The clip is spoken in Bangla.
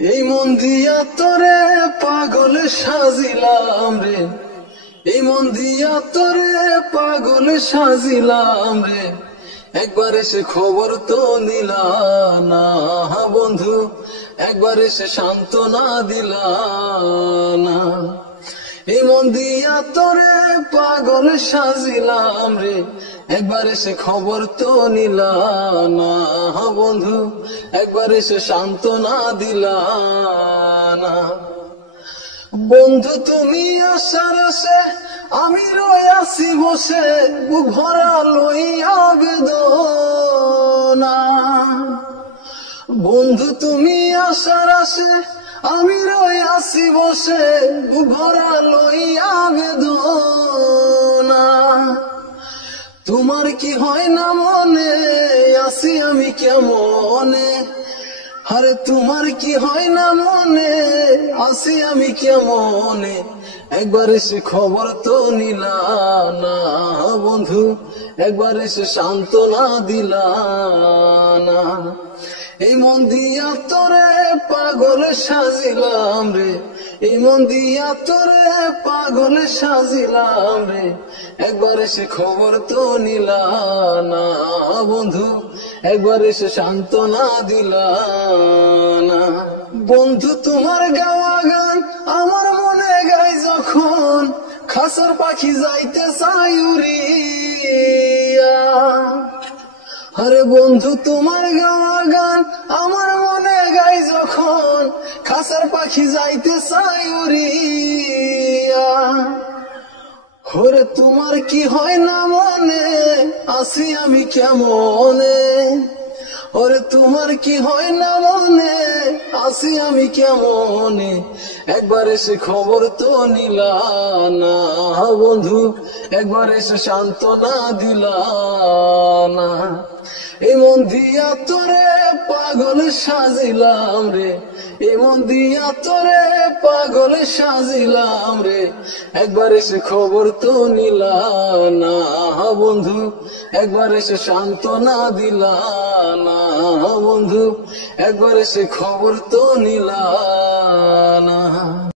এই মন দিয়া তোরে পাগল সাজিলাম রে, এই মন দিয়া তোরে পাগল সাজিলাম রে। একবার এসে খবর তো নিলা না বন্ধু, একবার এসে সান্ত্বনা দিলা না। এই মন দিয়া তোরে পাগল সাজিলাম রে, একবার এসে খবর তো নিলা না বন্ধু, একবার এসে সান্ত্বনা দিলা না। বন্ধু তুমি আসার আশে আমি রয়াছি বসে, বুক ভরা লইয়া বেদনা। বন্ধু তুমি আসার আশে আমি রয়াছি বসে, বুক ভরা লইয়া বেদনা। তোমার কি হয় না মনে আসি আমি কেমনে, আরে তোমার কি হয় না মনে আসি আমি কেমনে। একবার এসে খবর তো নিলা না বন্ধু, একবার এসে সান্ত্বনা দিলা না। এই মন দিয়া তোরে পাগল সাজিলাম রে, এই মন দিয়া তোরে পাগল সাজিলাম রে। একবার এসে খবর তো নিলা না বন্ধু, একবার এসে সান্ত্বনা দিলা না। বন্ধু তোমার গাওয়া গান আমার মনে গায় যখন, খাসার পাখি যাইতে চাই উড়িয়া। আরে বন্ধু তোমার গাওয়া গান আমার মনে গায় যখন, খাসার পাখি যাইতে চাই উড়িয়া। ওরে তোমার কি হয় না মনে আসি আমি কেমনে, ওরে তোমার কি হয় না মনে আসি আমি কেমনে। একবার এসে খবর তো নিলা না বন্ধু, একবার এসে সান্ত্বনা দিলা না। এই মন দিয়া তোরে পাগল সাজিলাম রে, এই মন দিয়া তোরে পাগল সাজিলাম রে। একবার এসে খবর তো নিলা না বন্ধু, একবার এসে সান্ত্বনা দিলা না বন্ধু, একবার এসে খবর তো নিলা না।